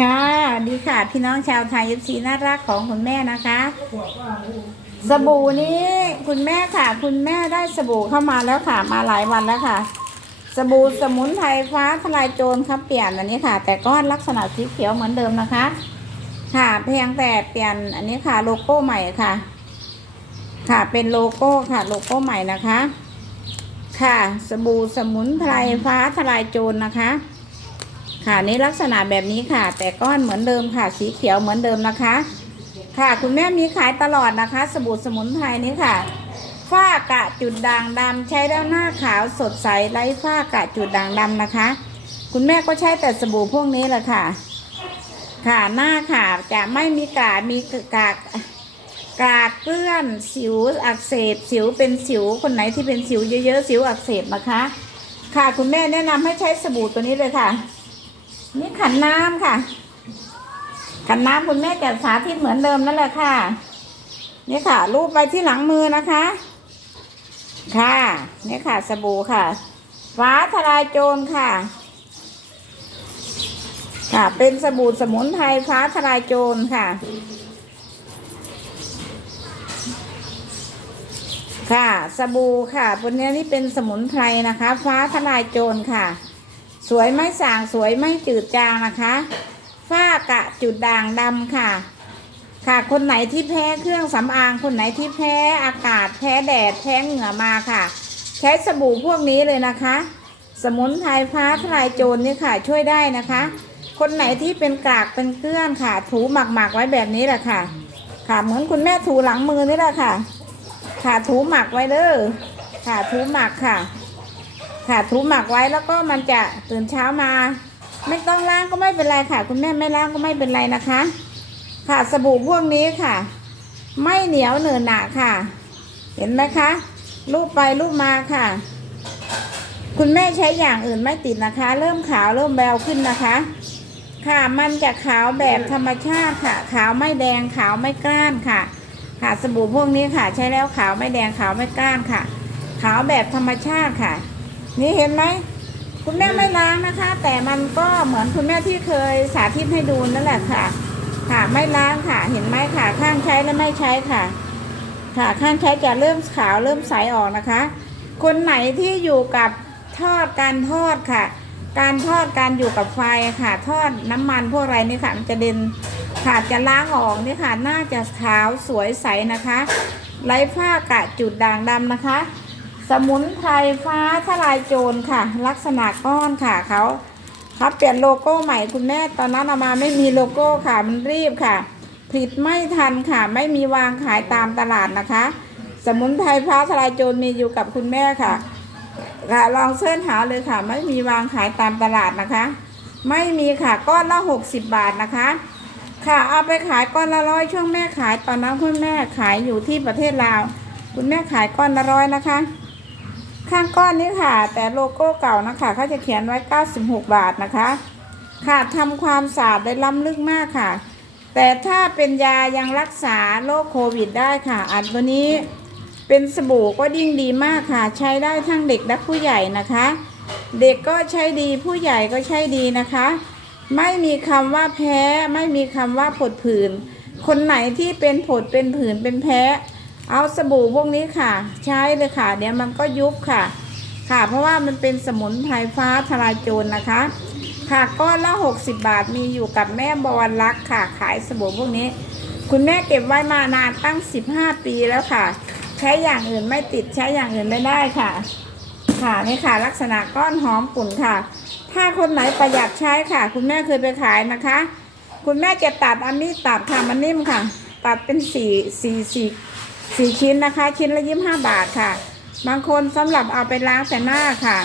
ค่ะ ดีค่ะ พี่น้องชาวไทยซีน่ารักของคุณแม่นะคะ สบู่นี้คุณแม่ค่ะ คุณแม่ได้สบู่เข้ามาแล้วค่ะ มาหลายวันแล้วค่ะ สบู่สมุนไพรฟ้าทลายโจรครับเปลี่ยนอันนี้ค่ะ แต่ก้อนลักษณะสีเขียวเหมือนเดิมนะคะ ค่ะเพียงแต่เปลี่ยนอันนี้ค่ะโลโก้ใหม่ค่ะ ค่ะเป็นโลโก้ค่ะ โลโก้ใหม่นะคะ ค่ะ สบู่สมุนไพรฟ้าทลายโจรนะคะ ค่ะนี่ลักษณะแบบนี้ค่ะ แต่ก้อนเหมือนเดิมค่ะ สีเขียวเหมือนเดิมนะคะ ค่ะคุณแม่มีขายตลอดนะคะ สบู่สมุนไพรนี้ค่ะฝ้ากระจุดด่างดำใช้แล้วหน้าขาวสดใสไร้ฝ้ากระจุดด่างดำนะคะ คุณแม่ก็ใช้แต่สบู่พวกนี้แหละค่ะ ค่ะหน้าค่ะจะไม่มีกามีกากกากเปื้อนสิวอักเสบสิวเป็นสิวคนไหนที่เป็นสิวเยอะๆสิวอักเสบนะคะ ค่ะคุณแม่แนะนำให้ใช้สบู่ตัวนี้เลยค่ะ นี่ขันน้ำค่ะ ขันน้ำคุณแม่จะสาธิตเหมือนเดิมนั่นแหละค่ะ นี่ค่ะ รูปไปที่หลังมือนะคะ ค่ะ นี่ค่ะ สบู่ค่ะ ฟ้าทลายโจรค่ะ ค่ะ เป็นสบู่สมุนไพรฟ้าทลายโจรค่ะค่ะ สบู่ค่ะตัวนี้นี่เป็นสมุนไพรนะคะ ฟ้าทลายโจรค่ะ สวยไม่สางสวยไม่จืดจางนะคะฝ้ากะจุดด่างดำค่ะ ค่ะคนไหนที่แพ้เครื่องสำอางคนไหนที่แพ้อากาศแพ้แดดแพ้เหงื่อมาค่ะ ใช้สบู่พวกนี้เลยนะคะ สมุนไพรฟ้าทลายโจรนี่ค่ะช่วยได้นะคะ คนไหนที่เป็นกากเป็นเกลื่อนค่ะ ถูหมักๆไว้แบบนี้แหละค่ะ ค่ะเหมือนคุณแม่ถูหลังมือนี่แหละค่ะ ค่ะถูหมักไว้เด้อค่ะถูหมักค่ะ ค่ะถูหมักไว้แล้วก็มันจะตื่นเช้ามา ไม่ต้องล้างก็ไม่เป็นไรค่ะ คุณแม่ไม่ล้างก็ไม่เป็นไรนะคะ ค่ะสบู่พวกนี้ค่ะ ไม่เหนียวเหนอะหนะค่ะ เห็นไหมคะรูปไปรูปมาค่ะ คุณแม่ใช้อย่างอื่นไม่ติดนะคะ เริ่มขาวเริ่มแววขึ้นนะคะ ค่ะมันจะขาวแบบธรรมชาติค่ะ ขาวไม่แดงขาวไม่กล้านค่ะ ค่ะสบู่พวกนี้ค่ะ ใช้แล้วขาวไม่แดงขาวไม่กล้านค่ะ ขาวแบบธรรมชาติค่ะ นี่เห็นไหมคุณแม่ไม่ล้างนะคะ แต่มันก็เหมือนคุณแม่ที่เคยสาธิตให้ดูนั่นแหละค่ะ ค่ะไม่ล้างค่ะ เห็นไหมค่ะ ข้างใช้และไม่ใช้ค่ะ ค่ะข้างใช้จะเริ่มขาวเริ่มใสออกนะคะ คนไหนที่อยู่กับทอดการทอดค่ะ การทอดการอยู่กับไฟค่ะ ทอดน้ำมันพวกอะไรนี่ค่ะมันจะเด่นค่ะจะล้างออกนี่ค่ะน่าจะขาวสวยใสนะคะ ไร้ฝ้ากระจุดด่างดำนะคะ สมุนไพรฟ้าทลายโจรค่ะ ลักษณะก้อนค่ะเขาเขาเปลี่ยนโลโก้ใหม่คุณแม่ตอนนั้นเอามาไม่มีโลโก้ค่ะมันรีบค่ะผลิตไม่ทันค่ะ ไม่มีวางขายตามตลาดนะคะ สมุนไพรฟ้าทลายโจรมีอยู่กับคุณแม่ค่ะค่ะลองเสิร์ชหาเลยค่ะ ไม่มีวางขายตามตลาดนะคะ ไม่มีค่ะก้อนละ60บาทนะคะ ค่ะเอาไปขายก้อนละร้อยช่วงแม่ขายตอนนั้นคุณแม่ขายอยู่ที่ประเทศลาว คุณแม่ขายก้อนละร้อยนะคะ ข้างก้อนนี้ค่ะ แต่โลโก้เก่านะคะเขาจะเขียนไว้ 96 บาทนะคะ ค่ะทำความสะอาดได้ล้ำลึกมากค่ะ แต่ถ้าเป็นยายังรักษาโรคโควิดได้ค่ะ อันตัวนี้เป็นสบู่ก็ยิ่งดีมากค่ะ ใช้ได้ทั้งเด็กและผู้ใหญ่นะคะ เด็กก็ใช้ดีผู้ใหญ่ก็ใช้ดีนะคะ ไม่มีคำว่าแพ้ ไม่มีคำว่าผดผื่นคนไหนที่เป็นผดเป็นผื่นเป็นแพ้ เอาสบู่พวกนี้ค่ะ ใช้เลยค่ะ เดี๋ยวมันก็ยุบค่ะ ค่ะ เพราะว่ามันเป็นสมุนไพรฟ้าทลายโจรนะคะ ค่ะก้อนละ 60 บาทมีอยู่กับแม่บวรรักษ์ค่ะ ขายสบู่พวกนี้ คุณแม่เก็บไว้มานานตั้ง 15 ปีแล้วค่ะ ใช้อย่างอื่นไม่ติดใช้อย่างอื่นไม่ได้ค่ะ ค่ะนี่ค่ะ ลักษณะก้อนหอมปุ่นค่ะ ถ้าคนไหนประหยัดใช้ค่ะ คุณแม่เคยไปขายนะคะ คุณแม่จะตัดอันนี้ตัดค่ะมันนิ่มค่ะ ตัดเป็นสี่สี่สี่ สี่ชิ้นนะคะ ชิ้นละยี่ห้าบาทค่ะ บางคนสำหรับเอาไปล้างแต่หน้าค่ะ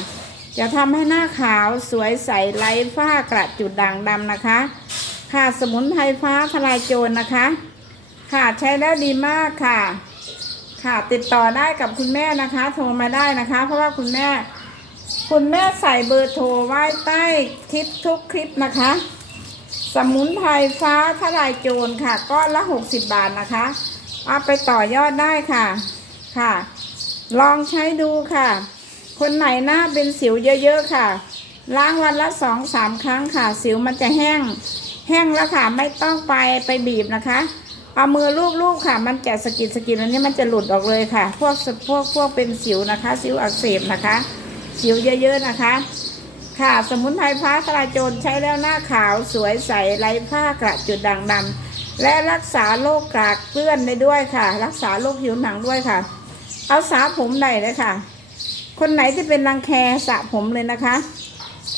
จะทำให้หน้าขาวสวยใสไร้ฝ้ากระจุดด่างดำนะคะ ค่ะสมุนไพรฟ้าทลายโจรนะคะ ค่ะใช้แล้วดีมากค่ะ ค่ะติดต่อได้กับคุณแม่นะคะโทรมาได้นะคะ เพราะว่าคุณแม่ คุณแม่ใส่เบอร์โทรไว้ใต้คลิปทุกคลิปนะคะ สมุนไพรฟ้าทลายโจรค่ะก้อนละ 60 บาทนะคะ เอาไปต่อยอดได้ค่ะค่ะ ลองใช้ดูค่ะ คนไหนหน้าเป็นสิวเยอะๆค่ะ ล้างวันละสองสามครั้งค่ะ สิวมันจะแห้ง แห้งแล้วค่ะ ไม่ต้องไปไปบีบนะคะ เอามือลูบๆค่ะ มันจะสกิดสกิดอันนี้มันจะหลุดออกเลยค่ะ พวกพวกพวกเป็นสิวนะคะ สิวอักเสบนะคะ สิวเยอะๆนะคะ ค่ะ สมุนไพรฟ้าทลายโจรใช้แล้วหน้าขาวสวยใสไร้ผ้ากระจุดด่างดำ และรักษาโรคกรากเกลื่อนได้ด้วยค่ะ รักษาโรคผิวหนังด้วยค่ะ เอาสระผมได้เลยค่ะ คนไหนที่เป็นรังแคสระผมเลยนะคะ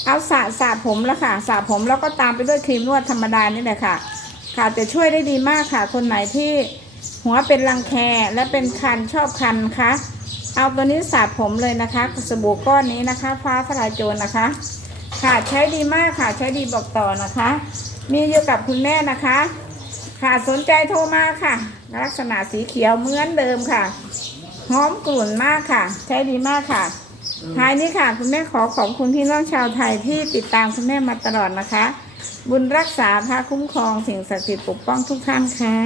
เอาสระสระผมแล้วค่ะสระผมแล้วก็ตามไปด้วยครีมนวดธรรมดานี่แหละค่ะ ค่ะจะช่วยได้ดีมากค่ะ คนไหนที่หัวเป็นรังแคและเป็นคันชอบคันคะเอาตัวนี้สระผมเลยนะคะสบู่ก้อนนี้นะคะ ฟ้าทลายโจรนะคะ ค่ะใช้ดีมากค่ะใช้ดีบอกต่อนะคะ มีอยู่กับคุณแม่นะคะ ค่ะสนใจโทรมาค่ะ ลักษณะสีเขียวเหมือนเดิมค่ะหอมกลุ่นมากค่ะ ใช้ดีมากค่ะท้ายนี้ค่ะ คุณแม่ขอขอบคุณพี่น้องชาวไทยที่ติดตามคุณแม่มาตลอดนะคะ บุญรักษาพระคุ้มครองสิ่งศักดิ์สิทธิ์ปกป้องทุกท่านค่ะ